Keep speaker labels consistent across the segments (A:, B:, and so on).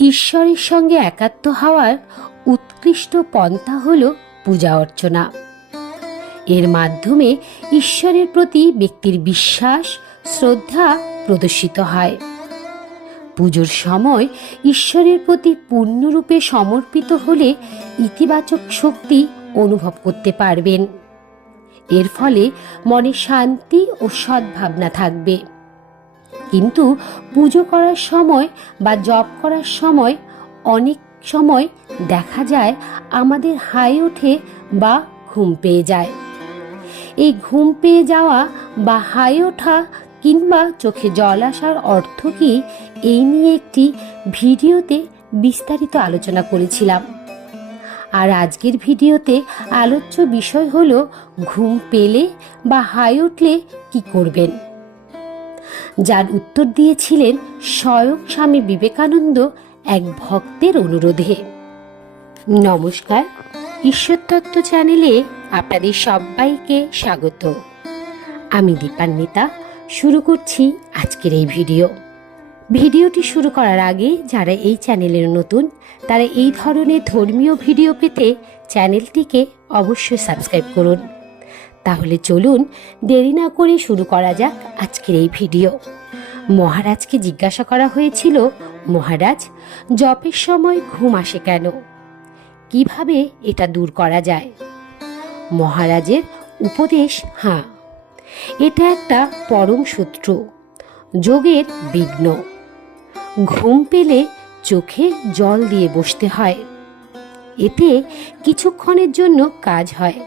A: ঈশ্বরের সঙ্গে একাত্ম হওয়ার উৎকৃষ্ট পন্থা হল পূজা অর্চনা। এর মাধ্যমে ঈশ্বরের প্রতি ব্যক্তির বিশ্বাস, শ্রদ্ধা প্রদর্শিত হয়। পুজোর সময় ঈশ্বরের প্রতি পূর্ণরূপে সমর্পিত হলে ইতিবাচক শক্তি অনুভব করতে পারবেন। এর ফলে মনে শান্তি ও সদ্ভাবনা থাকবে। কিন্তু পুজো করার সময় বা জপ করার সময়, অনেক সময় দেখা যায় আমাদের হাই ওঠে বা ঘুম পেয়ে যায়। এই ঘুম পেয়ে যাওয়া বা হাই ওঠা কিংবা চোখে জল আসার অর্থ কি, এই নিয়ে একটি ভিডিওতে বিস্তারিত আলোচনা করেছিলাম। আর আজকের ভিডিওতে আলোচ্য বিষয় হলো, ঘুম পেলে বা হাই উঠলে কি করবেন? যার উত্তর দিয়েছিলেন স্বয়ং স্বামী বিবেকানন্দ এক ভক্তের অনুরোধে। নমস্কার ঈশ্বরতত্ত্ব চ্যানেলে আপনাদের সবাইকে স্বাগত। আমি দীপান্বিতা, শুরু করছি আজকের এই ভিডিও। ভিডিওটি শুরু করার আগে যারা এই চ্যানেলের নতুন, তারা এই ধরনের ধর্মীয় ভিডিও পেতে চ্যানেলটিকে অবশ্যই সাবস্ক্রাইব করুন। তাহলে চলুন দেরি না করে শুরু করা যাক আজকের এই ভিডিও। মহারাজকে জিজ্ঞাসা করা হয়েছিল, মহারাজ, জপের সময় ঘুম আসে কেন? কীভাবে এটা দূর করা যায়? মহারাজের উপদেশ হাঁ এটা একটা পরম সূত্র, যোগের বিঘ্ন। ঘুম পেলে চোখে জল দিয়ে বসতে হয়। এতে কিছুক্ষণের জন্য কাজ হয়।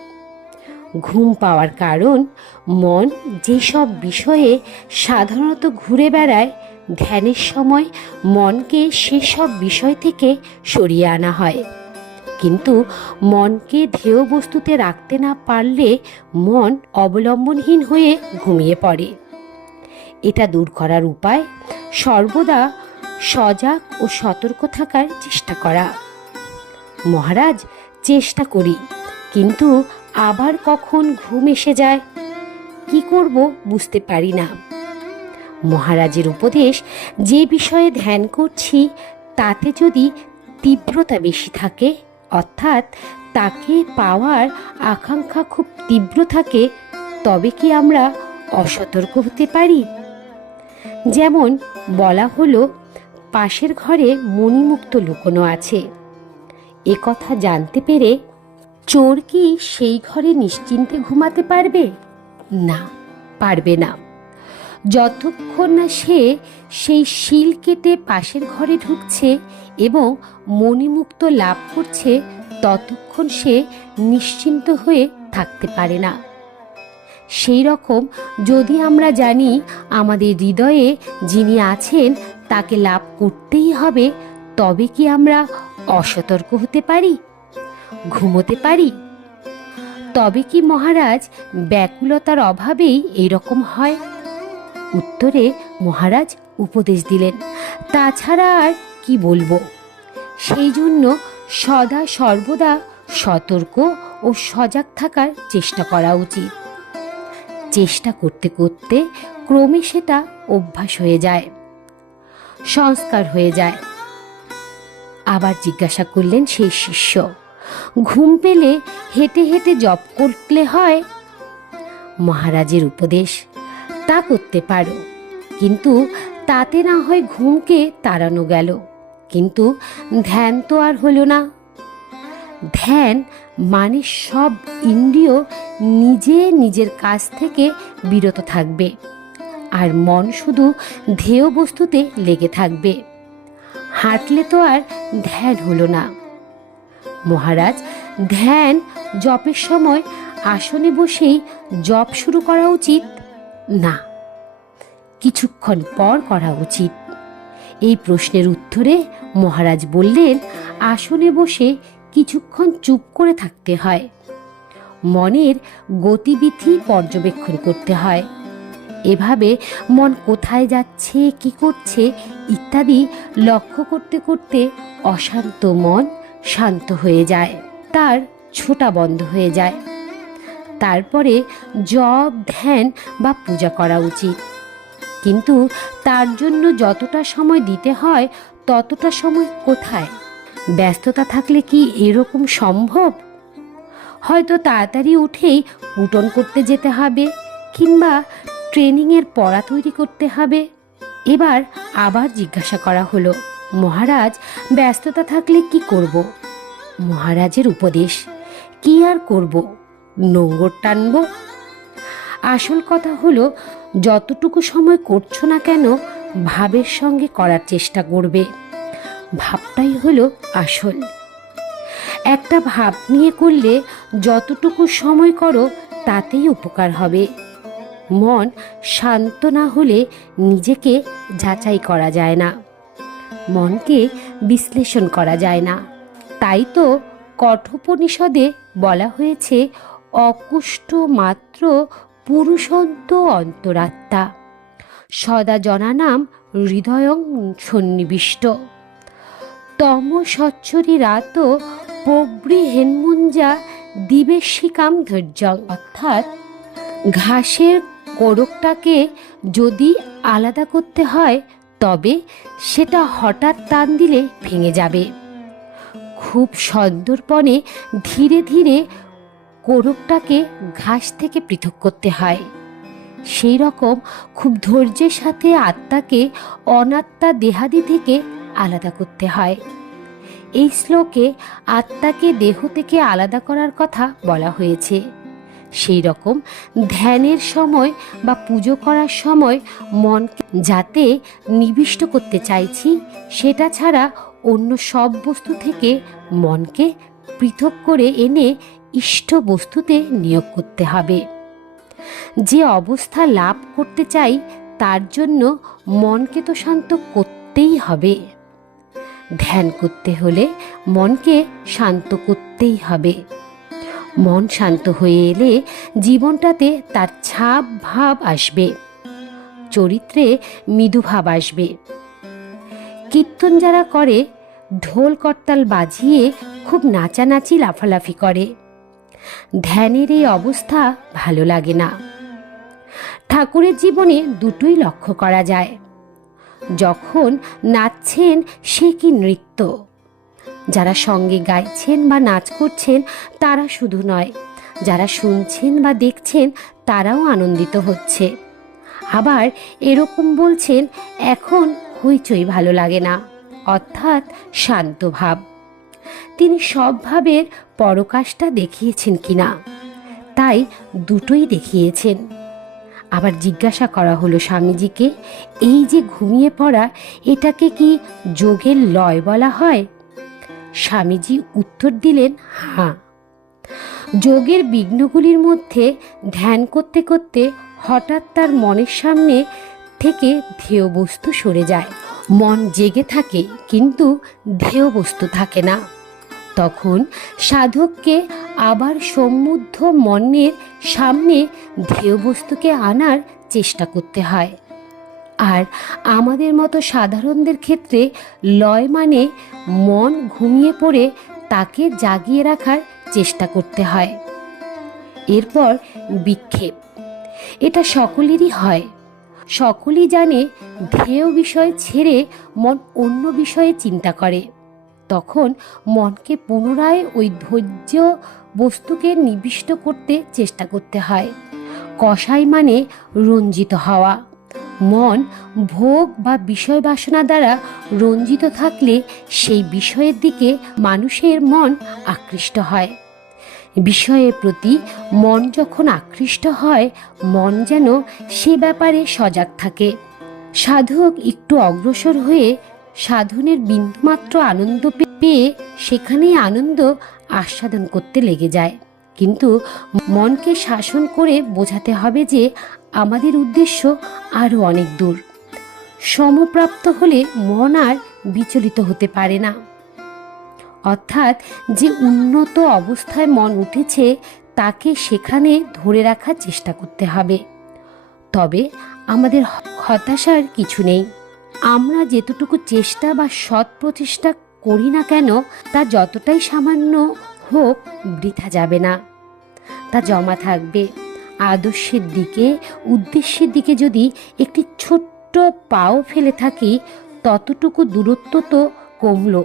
A: ঘুম পাওয়ার কারণ মন যেসব বিষয়ে সাধারণত ঘুরে বেড়ায়, ধ্যানের সময় মনকে সেসব বিষয় থেকে সরিয়ে আনা হয়। কিন্তু মনকে ধেয় বস্তুতে রাখতে না পারলে মন অবলম্বনহীন হয়ে ঘুমিয়ে পড়ে। এটা দূর করার উপায় সর্বদা সজাগ ও সতর্ক থাকার চেষ্টা করা। মহারাজ, চেষ্টা করি, কিন্তু আবার কখন ঘুম এসে যায়? কি করব বুঝতে পারি না। মহারাজের উপদেশ, যে বিষয়ে ধ্যান করছি, তাতে যদি তীব্রতা বেশি থাকে, অর্থাৎ তাকে পাওয়ার আকাঙ্ক্ষা খুব তীব্র থাকে, তবে কি আমরা অসতর্ক হতে পারি? যেমন বলা হলো, পাশের ঘরে মণিমুক্ত লুকোনো আছে। এ কথা জানতে পেরে চোর কি সেই ঘরে নিশ্চিন্তে ঘুমাতে পারবে? না পারবে না। যতক্ষণ না সে সেই শিল কেটে পাশের ঘরে ঢুকছে এবং মণিমুক্ত লাভ করছে, ততক্ষণ সে নিশ্চিন্ত হয়ে থাকতে পারে না। সেই রকম যদি আমরা জানি আমাদের হৃদয়ে যিনি আছেন তাকে লাভ করতেই হবে, তবে কি আমরা অসতর্ক হতে পারি? ঘুমোতে পারি? তবে কি মহারাজ, ব্যাকুলতার অভাবেই এইরকম হয়? উত্তরে মহারাজ উপদেশ দিলেন, তাছাড়া আর কি বলব? সেই জন্য সদা সর্বদা সতর্ক ও সজাগ থাকার চেষ্টা করা উচিত। চেষ্টা করতে করতে ক্রমে সেটা অভ্যাস হয়ে যায়, সংস্কার হয়ে যায়। আবার জিজ্ঞাসা করলেন সেই শিষ্য ঘুম পেলে হেঁটে হেঁটে জপ করলে হয়। মহারাজের উপদেশ, তা করতে পারো। কিন্তু তাতে না হয় ঘুমকে তাড়ানো গেল। কিন্তু ধ্যান তো আর হলো না। ধ্যান মানে সব ইন্দ্রিয় নিজে নিজের কাছ থেকে বিরত থাকবে। আর মন শুধু ধ্যেয় বস্তুতে লেগে থাকবে। হাঁটলে তো আর ধ্যান হলো না। মহারাজ, ধ্যান, জপের সময় আসনে বসেই জপ শুরু করা উচিত? না, কিছুক্ষণ পর করা উচিত। এই প্রশ্নের উত্তরে মহারাজ বললেন, আসনে বসে কিছুক্ষণ চুপ করে থাকতে হয়। মনের গতিবিধি পর্যবেক্ষণ করতে হয়। এভাবে মন কোথায় যাচ্ছে, কি করছে, ইত্যাদি লক্ষ্য করতে করতে অশান্ত মন শান্ত হয়ে যায়, তার ছোটা বন্ধ হয়ে যায়। তারপরে জপ, ধ্যান বা পূজা করা উচিত। কিন্তু তার জন্য যতটা সময় দিতে হয়, ততটা সময় কোথায়? ব্যস্ততা থাকলে কি এরকম সম্ভব? হয়তো তাড়াতাড়ি উঠেই উটন করতে যেতে হবে, কিংবা ট্রেনিংয়ের পড়া তৈরি করতে হবে। এবার আবার জিজ্ঞাসা করা হলো মহারাজ, ব্যস্ততা থাকলে কি করব? মহারাজের উপদেশ, কি আর করব? নোংর টানব? আসল কথা হলো, যতটুকু সময় করছ না কেন, ভাবের সঙ্গে করার চেষ্টা করবে। ভাবটাই হলো আসল। একটা ভাব নিয়ে করলে যতটুকু সময় করো, তাতেই উপকার হবে। মন শান্ত না হলে নিজেকে যাচাই করা যায় না। মনকে বিশ্লেষণ করা যায় না। তাই তো কঠোপনিষদে বলা হয়েছে, অকুষ্ঠ মাত্র পুরুষন্ত অন্তরাত্মা। সদা জনানাম হৃদয়ং সন্নিবিষ্ট। তম সচ্চরি রাত প্রব্রি হেনমুঞ্জা দিবেশিকাম ধৈর্যং। অর্থাৎ ঘাসের কোরকটাকে যদি আলাদা করতে হয় তবে সেটা হঠাৎ টান দিলে ভেঙে যাবে। খুব সন্দর্পণে ধীরে ধীরে কোরকটাকে ঘাস থেকে পৃথক করতে হয়। সেই রকম খুব ধৈর্যের সাথে আত্মাকে অনাত্মা দেহাদি থেকে আলাদা করতে হয়। এই শ্লোকে আত্মাকে দেহ থেকে আলাদা করার কথা বলা হয়েছে। সেই রকম ধ্যানের সময় বা পুজো করার সময় মনকে যাতে নিবিষ্ট করতে চাইছি, সেটা ছাড়া অন্য সব বস্তু থেকে মনকে পৃথক করে এনে ইষ্ট বস্তুতে নিয়োগ করতে হবে। যে অবস্থা লাভ করতে চাই, তার জন্য মনকে তো শান্ত করতেই হবে। ধ্যান করতে হলে মনকে শান্ত করতেই হবে। মন শান্ত হয়ে এলে জীবনটাতে তার ছাপ ভাব আসবে। চরিত্রে মৃদুভাব আসবে। কীর্তন যারা করে, ঢোল করতাল বাজিয়ে খুব নাচানাচি লাফালাফি করে। ধ্যানের এই অবস্থা ভালো লাগে না। ঠাকুরের জীবনে দুটোই লক্ষ্য করা যায়। যখন নাচছেন সে কি নৃত্য? যারা সঙ্গে গাইছেন বা নাচ করছেন, তারা শুধু নয়, যারা শুনছেন বা দেখছেন, তারাও আনন্দিত হচ্ছে। আবার এরকম বলছেন, এখন হইচই ভালো লাগে না। অর্থাৎ শান্ত ভাব। তিনি সব ভাবের পরকাশটা দেখিয়েছেন কিনা, তাই দুটোই দেখিয়েছেন। আবার জিজ্ঞাসা করা হলো স্বামীজিকে, এই যে ঘুমিয়ে পড়া, এটাকে কি যোগের লয় বলা হয়? স্বামীজি উত্তর দিলেন, হাঁ। যোগের বিঘ্নগুলির মধ্যে ধ্যান করতে করতে হঠাৎ তার মনের সামনে থেকে ধেয় বস্তু সরে যায়। মন জেগে থাকে, কিন্তু ধেয় বস্তু থাকে না। তখন সাধককে আবার সমুদ্ধ মনের সামনে ধেয় বস্তুকে আনার চেষ্টা করতে হয়। আর আমাদের মতো সাধারণদের ক্ষেত্রে লয় মানে মন ঘুমিয়ে পড়ে তাকে জাগিয়ে রাখার চেষ্টা করতে হয়। এরপর বিক্ষেপ। এটা সকলেরই হয়। সকলেই জানে ধেয় বিষয় ছেড়ে মন অন্য বিষয়ে চিন্তা করে। তখন মনকে পুনরায় ওই ধৈর্য বস্তুকে নিবিষ্ট করতে চেষ্টা করতে হয়। কষাই মানে রঞ্জিত হওয়া। মন, ভোগ বা বিষয় বাসনা দ্বারা রঞ্জিত থাকলে সেই বিষয়ের দিকে মানুষের মন আকৃষ্ট হয়। বিষয়ের প্রতি মন যখন আকৃষ্ট হয়, মন যেন সে ব্যাপারে সজাগ থাকে। সাধক একটু অগ্রসর হয়ে সাধনের বিন্দুমাত্র আনন্দ পেয়ে সেখানেই আনন্দ আস্বাদন করতে লেগে যায়। কিন্তু মনকে শাসন করে বোঝাতে হবে যে আমাদের উদ্দেশ্য আরও অনেক দূর। সমপ্রাপ্ত হলে মন আর বিচলিত হতে পারে না। অর্থাৎ যে উন্নত অবস্থায় মন উঠেছে, তাকে সেখানে ধরে রাখার চেষ্টা করতে হবে। তবে আমাদের হতাশার কিছু নেই। আমরা যেতটুকু চেষ্টা বা সৎ প্রচেষ্টা করি না কেন, তা যতটাই সামান্য হোক বৃথা যাবে না। তা জমা থাকবে। আদর্শের দিকে, উদ্দেশ্যের দিকে যদি একটি ছোট্ট পাও ফেলে থাকি, ততটুকু দূরত্ব তো কমলো।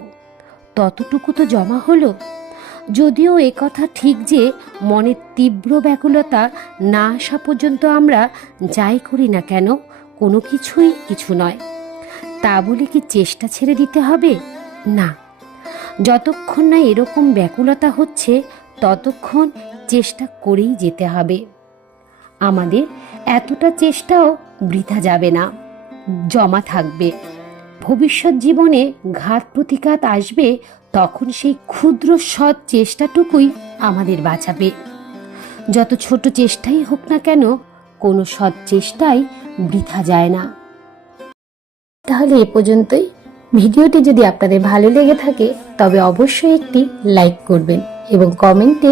A: ততটুকু তো জমা হলো। যদিও কথা ঠিক যে মনের তীব্র ব্যাকুলতা না আসা পর্যন্ত আমরা যাই করি না কেন, কোনো কিছুই কিছু নয়। তা বলে কি চেষ্টা ছেড়ে দিতে হবে? না। যতক্ষণ না এরকম ব্যাকুলতা হচ্ছে, ততক্ষণ চেষ্টা করেই যেতে হবে। আমাদের এতটা চেষ্টাও বৃথা যাবে না, জমা থাকবে। ভবিষ্যৎ জীবনে ঘাত প্রতিঘাত আসবে, তখন সেই ক্ষুদ্র সৎ চেষ্টাটুকুই আমাদের বাঁচাবে। যত ছোট চেষ্টাই হোক না কেন, কোনো সৎ চেষ্টাই বৃথা যায় না। তাহলে এ পর্যন্তই। ভিডিওটি যদি আপনাদের ভালো লেগে থাকে, তবে অবশ্যই একটি লাইক করবেন এবং কমেন্টে